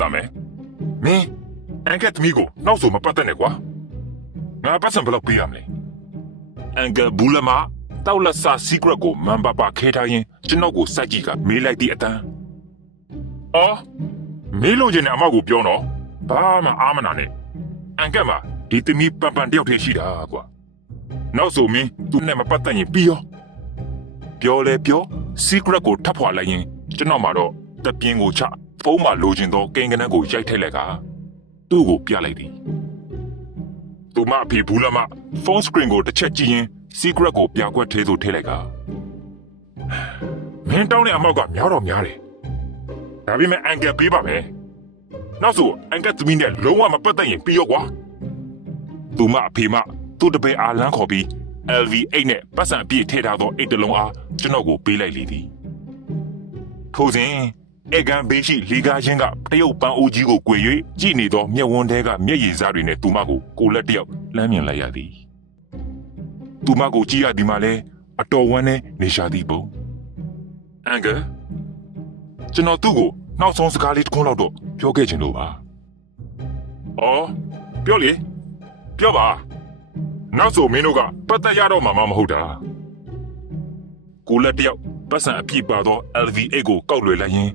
စမယ်မင်းအန်ကက်သမီးကိုနောက်ဆိုမပတ်သက်နဲ့ကွာငါပတ်စံဘယ်လောက်ပေးရမလဲအန်ကယ်ဘူးလမတောက်လက်စာ secret ကိုမန်ပါပါခဲထားရင်ကျွန်တော်ကိုစိုက်ကြည့်ကမေးလိုက်သည့်အတန်းအော်မေးလို့ခြင်းနဲ့အမောက်ကိုပြောတော့ဘာမှအာမနာနဲ့အန်ကက်မှာဒီသမီးပန်ပန်တယောက်တည်းရှိတာကွာနောက်ဆိုမင်းသူနဲ့မပတ်သက်ရင်ပြီးရောပြောလဲပြော secret ကိုထပ်ဖွာလိုက်ရင်ကျွန်တော်မှာတော့တပြင်းကိုချ ဖုံးမှာလိုချင်သောကိန်းကနန်းကိုရိုက်ထည့်လိုက်ကသူ့ကိုပြလိုက်သည်သူမအဖေဘူးလမဖုန်း screen ကိုတစ်ချက်ကြည့်ရင် secret ကိုပြကွက်သေးသို့ထည့်လိုက်ကမင်းတောင်းတဲ့အမောက်ကများတော့များတယ်ဒါပေမဲ့အန်ကယ်ပေးပါမယ်နောက်ဆိုအန်ကယ်သမီးနဲ့လုံးဝမပတ်သက်ရင်ပြီးရောကွာသူမအဖေမသူ့တပည့်အားလန်းခေါ်ပြီး LV8 နဲ့ပတ်စံအပြည့်ထည့်ထားသောအိတ်တစ်လုံးအားကျွန်တော်ကိုပေးလိုက်လေသည်ထို့စဉ် အေဂန်ဘေးရှိလီကာချင်းကတရုတ်ပန်းအိုးကြီးကို꿰၍ကြည်နေသောမျက်ဝန်းထဲကမျက်ရည်စားတွေနဲ့သူမကိုကိုလက်တယောက်လှမ်းမြင်လိုက်ရသည်သူမကိုကြည့်ရသည်မှလည်းအတော်ဝမ်းနဲ့နေရှာသည်ပုံအန်ဂါကျွန်တော်သူ့ကိုနောက်ဆုံးစကားလေးတစ်ခုလောက်တော့ပြောခဲ့ချင်လို့ပါ။အော်ပြောလေပြောပါနောက်ဆိုမင်းတို့ကပတ်သက်ရတော့မှမမဟုတ်တာကိုလက်တယောက်ပတ်စံအပြည့်ပါသော LV8 ကိုကောက်လွယ်လိုက်ရင်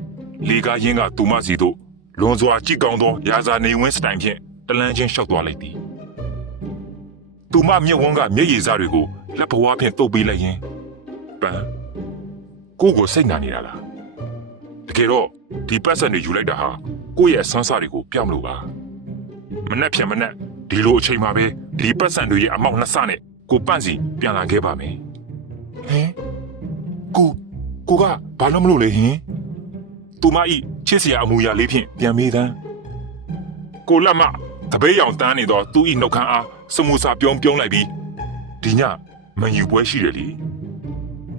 လေကားရင်းကသူမစီတို့လွန်စွာကြည့်ကောင်းသောရာဇာနေဝင်းစတိုင်ဖြင့်တလန်းချင်းလျှောက်သွားလိုက်သည်သူမမျက်ဝန်းကမျက်ရည်စားတွေကိုလက်ဘဝဖြင့်တုပ်ပေးလိုက်ရင်ပန်းကိုကိုစိတ်နာနေတာလားတကယ်တော့ဒီပတ်စံတွေယူလိုက်တာဟာကိုယ့်ရဲ့အဆန်းစားတွေကိုပြောင်းလို့ပါမနဲ့ဖြန်မနဲ့ဒီလိုအချိန်မှာပဲဒီပတ်စံတွေရဲ့အမောက်နှစ်ဆနဲ့ကိုပန့်စီပြန်လာခဲ့ပါမယ်ဟင်ကိုကိုကဘာလို့မလို့လဲဟင် သူမဤချစ်စရာအမူအရာလေးဖြင့်ပြန်မေးသမ်းကိုလက်မတပည့်ရောင်တန်းနေတော့သူ့ဤနှုတ်ခမ်းအားစမူစာပြုံးပြုံးလိုက်ပြီးဒီညမန်ယူပွဲရှိတယ်လေ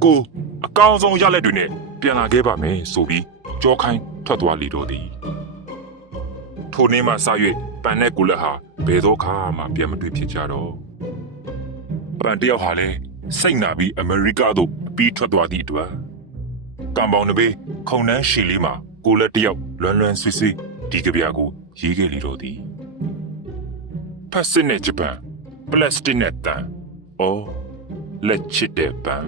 ကိုအကောင်းဆုံးရလက်တွေနဲ့ပြန်လာခဲ့ပါမယ်ဆိုပြီးကြောခိုင်းထွက်သွားလေတော့သည်ထိုနေ့မှစ၍ပန်နဲ့ကူလက်ဟာဘယ်တော့ခါမှပြန်မတွေ့ဖြစ်ကြတော့ပန်တယောက်ဟာလည်းစိတ်နာပြီးအမေရိကသို့ပြီးထွက်သွားသည့်အတွက် ကံပေါင်းတစ်ပေခုံနှန်းရှည်လေးမှာကိုလက်တယောက်လွမ်းလွမ်းဆွေးဆွေးဒီကဗျာကိုရေးခဲ့လေတော့သည်ဖက်စစ်နဲ့ဂျပန်ပလတ်စတစ်နဲ့တန်အော်လက်ချစ်တဲ့ပန်